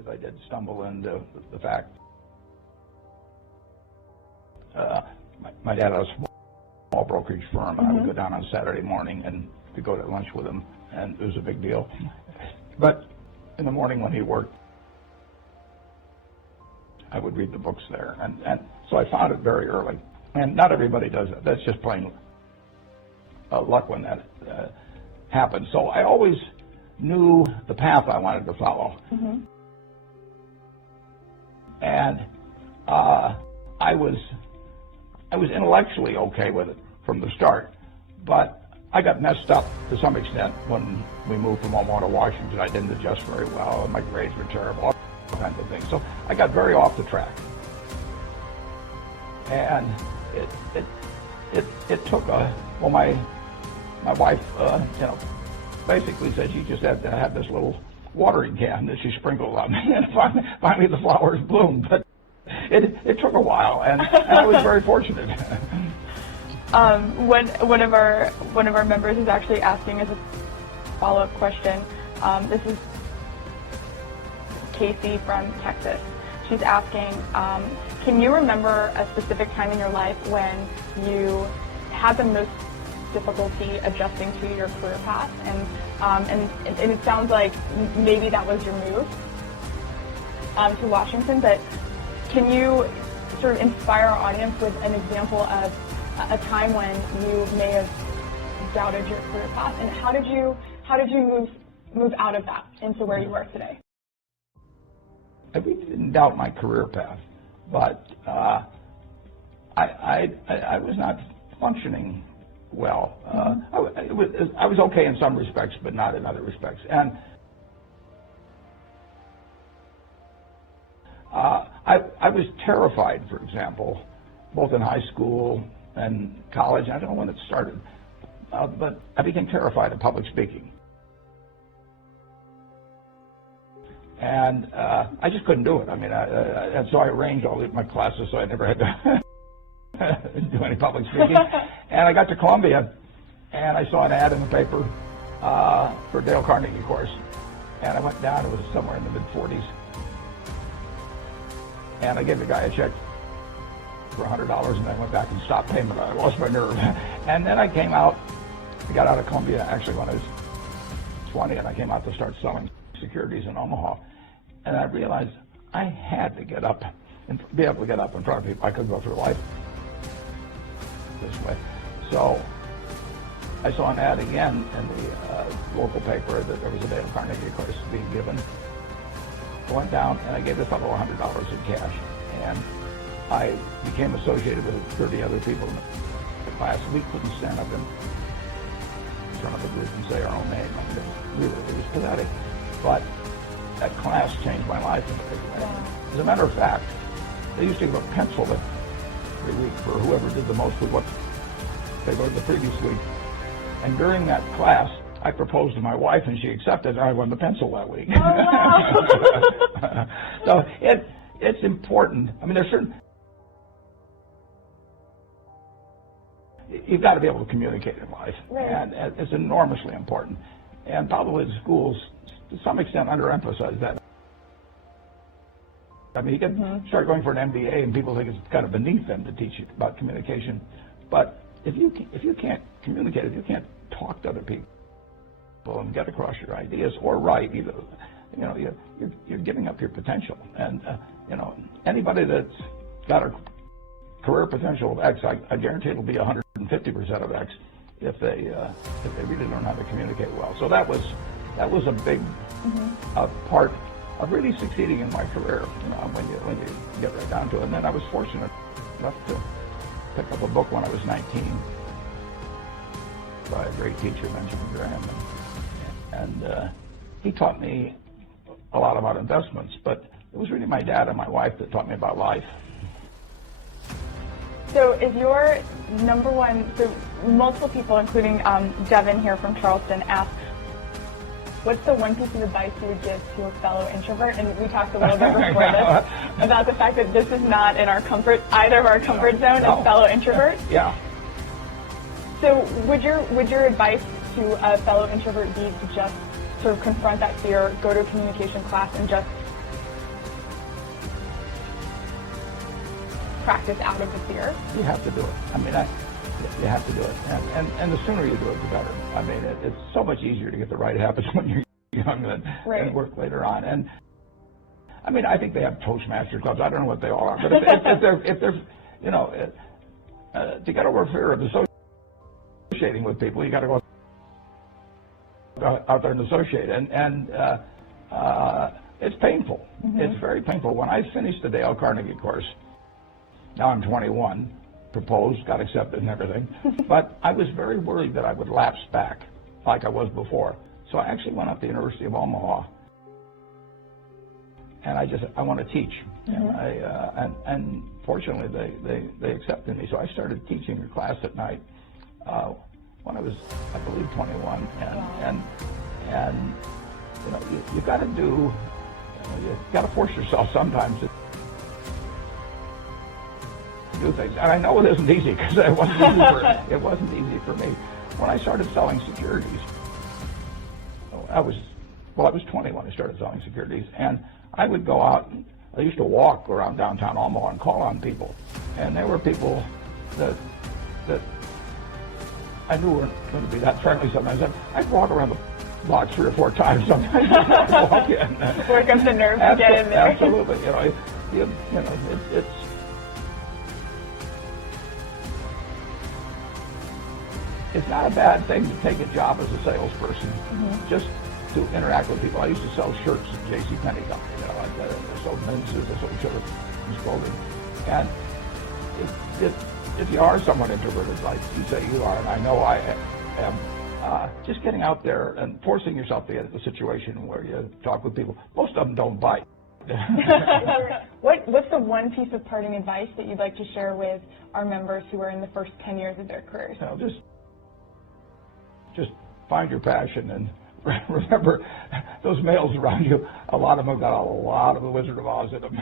because I did stumble into the fact. My dad had a small brokerage firm, and I would go down on Saturday morning and to go to lunch with him, and it was a big deal. But in the morning when he worked, I would read the books there, and so I found it very early. And not everybody does that. That's just plain luck when that happens. So I always knew the path I wanted to follow. And I was intellectually okay with it from the start, but I got messed up to some extent when we moved from Omaha to Washington. I didn't adjust very well, and my grades were terrible, all kinds of things. So I got very off the track, and it took my wife, basically said she just had to have this little watering can that she sprinkled on me, and finally the flowers bloomed. But it took a while, and I was very fortunate. One of our members is actually asking as a follow-up question. This is Casey from Texas. She's asking, can you remember a specific time in your life when you had the most difficulty adjusting to your career path? And it sounds like maybe that was your move to Washington, but can you sort of inspire our audience with an example of a time when you may have doubted your career path, and how did you move out of that into where you are today? I really didn't doubt my career path, but I was not functioning well. I was okay in some respects, but not in other respects. And I was terrified, for example, both in high school and college. I don't know when it started, but I became terrified of public speaking. And I just couldn't do it. I mean, and so I arranged all my classes so I never had to do any public speaking. And I got to Columbia, and I saw an ad in the paper for a Dale Carnegie course. And I went down. It was somewhere in the mid-40s. And I gave the guy a check for $100, and I went back and stopped payment. I lost my nerve. And then I came out. I got out of Columbia actually when I was 20, and I came out to start selling securities in Omaha. And I realized I had to get up and be able to get up in front of people. I couldn't go through life this way. So I saw an ad again in the local paper that there was a Dale Carnegie course being given. I went down and I gave the fellow $100 in cash. And I became associated with 30 other people in the class. We couldn't stand up in front of a group and say our own name. I mean, it was pathetic. But that class changed my life in a big way. As a matter of fact, they used to give a pencil every week for whoever did the most with what they learned the previous week. And during that class, I proposed to my wife, and she accepted, and I won the pencil that week. Oh, wow. So it's important. I mean, there's certain... You've got to be able to communicate in life, right. And it's enormously important. And probably the schools, to some extent, underemphasize that. I mean, you can start going for an MBA, and people think it's kind of beneath them to teach you about communication. But if you can't communicate, if you can't talk to other people and get across your ideas or write, either, you're giving up your potential. And anybody that's got a career potential of X, I guarantee it'll be 150% of X if they really learn how to communicate well. So that was a big part of really succeeding in my career. When you get right down to it. And then I was fortunate enough to pick up a book when I was 19 by a great teacher, Benjamin Graham, and he taught me a lot about investments. But it was really my dad and my wife that taught me about life. So is your number one, so multiple people, including Devin here from Charleston, asked, what's the one piece of advice you would give to a fellow introvert? And we talked a little bit before this about the fact that this is not in our comfort, either of our comfort zone as fellow introverts. Yeah. So would your advice to a fellow introvert be to just sort of confront that fear, go to a communication class, and just practice out of the fear? You have to do it. I mean, you have to do it. And the sooner you do it, the better. I mean, it's so much easier to get the right habits when you're young than work later on. And I mean, I think they have Toastmaster clubs. I don't know what they all are, but if they're you know, to get over fear of associating with people, you got to go out there and associate. And it's painful. Mm-hmm. It's very painful. When I finished the Dale Carnegie course, now I'm 21, proposed, got accepted and everything, but I was very worried that I would lapse back like I was before. So I actually went up to the University of Omaha, and I want to teach. Mm-hmm. And fortunately they accepted me. So I started teaching a class at night when I was, I believe, 21. And you know, you got to you got to force yourself sometimes to do things. And I know it isn't easy, because it wasn't easy for me. When I started selling securities, I was 20 when I started selling securities, and I would go out, and I used to walk around downtown Omaha and call on people, and there were people that I knew weren't going to be that friendly sometimes. I'd walk around the block 3 or 4 times sometimes. Walk in. Work up the nerve to get in there. Absolutely. You know, it's not a bad thing to take a job as a salesperson, mm-hmm. just to interact with people. I used to sell shirts at JCPenney company. You know, I sold men's, I sold children's clothing. And if you are somewhat introverted, like you say you are, and I know I am, just getting out there and forcing yourself to get into a situation where you talk with people. Most of them don't bite. What's the one piece of parting advice that you'd like to share with our members who are in the first 10 years of their careers? You know, just find your passion, and remember, those males around you, a lot of them got a lot of the Wizard of Oz in them.